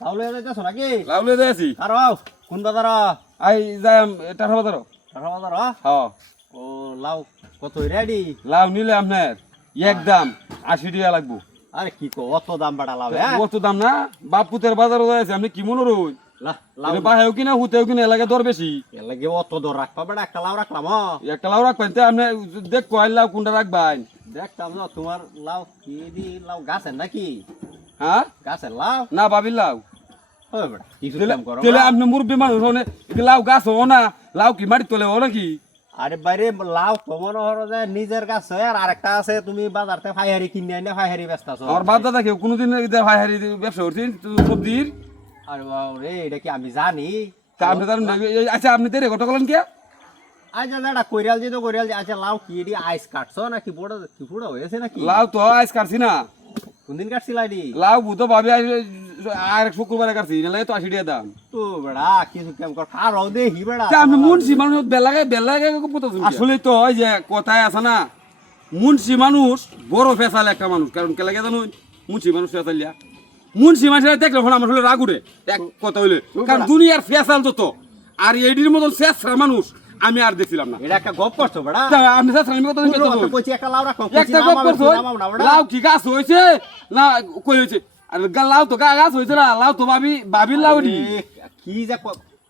লাউ লয়ে যাইতেছ নাকি? লাউ লই যাইছি আর কোন বাজার? আই যাই টাকা বাজার টাকা বাজার হ ও লাউ কত রেডি লাউ নিলে আপনার একদম আশি টাকা লাগবো। আরে কি কো অত দাম বাড়া লাউ হ্যাঁ? কত দাম না? বাপুতের বাজারও যাইছে আপনি কি মনে রই বাহেও কিনা হুতেও কিনা এলাকা দর বেশি। এর লাগে অত দর রাখবা বেটা একটা লাউ রাখলাম একটা লাউ রাখবেন তো আপনি দেখ কয় লাউ কোনটা রাখবেন। দেখতাম না তোমার লাউ কি দি লাউ গাছের নাকি? হ্যাঁ? গাছের লাউ? না ভাবির লাউ। তাহলে আপনি মুরব্বী মানুষ হনে লাউ গাছ হো না লাউ কি মাটি তোলে হো নাকি? আরে বাইরে লাউ তো মনে হলো যে নিজের গাছ আর আরেকটা আছে তুমি বাজার থেকে ফাইহারি কিনে আইনে ফাইহারি বেচতাছো আমার বাপ দাদা কেউ কোনোদিন ভাই হারি ব্যবসা করছেন সবজির? আরে বাবা রে এটা কি আমি জানি? তা আপনি তার আচ্ছা আপনি দেরে কত করলেন কে? আচ্ছা দাদা কইরাল যে তো কইরাল যে আচ্ছা লাউ কি আইস কাটছো নাকি বড় কি পুরো হয়েছে নাকি? লাউ তো আজ কাটছি না। কোনদিন কাটছিল এডি লাউ বুতো ভাবি আর শুক্রবারে কাটছি তো আশি টাকা দাম। তো বেড়া কিছু কেম কর খারাও দেখি বেড়া। তা মুন্সি মানুষ বেলাগে বেলাগে আসলে তো ওই যে কথায় আছে না মুন্সি মানুষ বড় ফেসাল একটা মানুষ কারণ কে লাগে জানুন মুন্সি মানুষ ফেসালিয়া মুন্সি মানুষের দেখলে আমার হলে রাগ উঠে এক কথা হইলে। কারণ দুনিয়ার ফেসাল যত আর এডির মতন শেষরা মানুষ আমি আর দেখছিলাম না। এটা একটা গপ করছ বেড়া? আপনি শেষরা আমি কথা কইছি একটা লাউ রাখো একটা গপ করছ লাউ কি গাছ হয়েছে? না কই হয়েছে? আর লাউ তো গাছ হয়েছে না লাউ তো ভাবি ভাবির লাউ নি। কি যে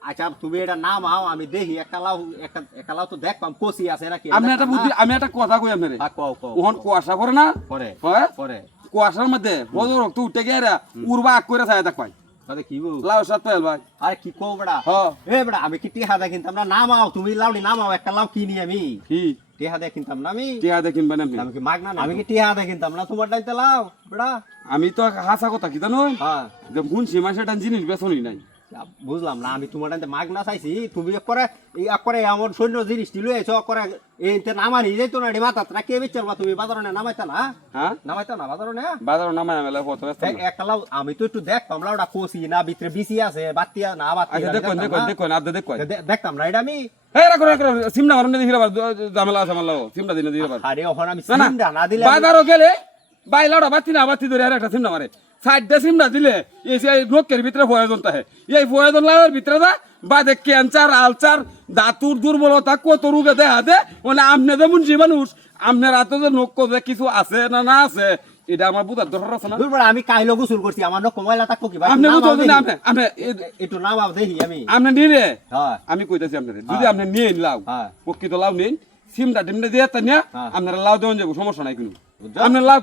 আচ্ছা তুমি এটা নাম আও আমি দেখি একটা লাউ একটা একটা লাউ তো দেখবাম কষি আছে নাকি? আপনি একটা বুদ্ধি আমি একটা কথা কই আপনারে? হ্যাঁ, কও কও ওহন কুয়াশা করে না? পরে হ্যাঁ? পরে। কুয়াশার মধ্যে বদর তুই উঠে গেরা উড়বা আগ করে ছায়া দেখ তাহলে কি বল লাউ সাত পাইল ভাই। আরে কি কও বেড়া? হ। এ বেড়া আমি কি টিহা দেখিন? না নাম আও তুমি লাউনি নাম আও একটা লাউ কিনি আমি। কি? টিহা দেখিন না আমি? টিয়া দেখিন বানে আপনি আমি কি মাগনা না আমি কি টিহা দেখিন না তোমার ডাইতে লাউ বেড়া। আমি তো হাসা কথা কি জানো? হ্যাঁ। যে একটা জিনিস বেসনই নাই। বুঝলাম না আমি তোমার ডাইতে মাগনা চাইছি তুমি করে এই করে এমন সৈন্য জিনিস লই আইছো করে এই নামানি যাইতো না এডি মাথা কে বেচারবা তুমি বাজারে না নামাইতা না? হ্যাঁ? নামাইতা না বাজারে না বাজার নামায় মেলা কত ব্যস্ত এক- একটা আমি তো একটু দেখতাম লাউটা কষি না ভিতরে বিসি আছে বাতি না বাতি আচ্ছা দেখুন দেখুন দেখুন আদে দেখুন। দেখতাম না এটা আমি হে রাখো রাখো সিমনা দেখি আবার জামেলা আছে মাল্লাও সিমনা দিনে দিলে আরে ওখানে আমি না না দিলে বাজারও গেলে বাইলাটা বাতি না বাতি ধরে আর একটা সিমনা মারে। সাইডটা সিমনা দিলে এই যে লোকের ভিতরে প্রয়োজন তাহে এই প্রয়োজন লাভের ভিতরে দা বাদে ক্যান্সার আলসার দাঁতুর দুর্বলতা কত রোগে দেখা দে মানে আপনি যে মুন্সি মানুষ আপনার হাতে যে নক্ষ যে কিছু আছে না না আছে এটা আমার বুঝার দরকার আছে না? আমি কাইলো গোসল করছি আমার নখ ময়লা থাকব কি? ভাই? আপনি নামাও বুঝতে আপনি আপনি এ- একটু নামাও দেখি আমি। আপনি নিলে? হ্যাঁ। আমি কইতেছি আপনার যদি আপনি নিয়ে লাও হ্যাঁ। প্রকৃত লাউ নিন সিমটা টিমটা দিয়ে তা নিয়ে হ্যাঁ। আপনার লাউ দেওয়া যাব সমস্যা নাই কোনো। আমি লাউ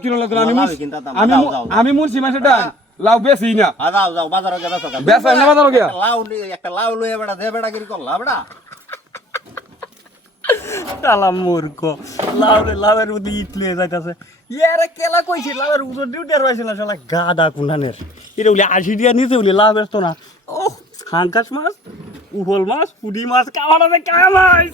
মুন্সি- কিনতে আমি যাও, মু- যাও। আমি মুন্সি মাসেটা লাউ বেশি না। হ্যাঁ, যাও যাও বাজারে গিয়ে বেচো গা। বেচো, না বাজারে গিয়া? লাউ একটা লাউ লইয়া বেড়া দে বেড়া গিরি করলা বেড়া। তালা মূর্খ। লাউরে লাউয়ের মধ্যে ইট লিয়ে যাইতাছে। ইয়ারে কেলা কইছি লাউয়ের উপর ডিউটার পাইছিল শালা গাদা কুনানের। এটা বলে আশি দিয়া নিচে বলে লাভ না। ও হাঙ্কাস মাছ উহল মাছ পুডি মাছ কামার আছে কামাই।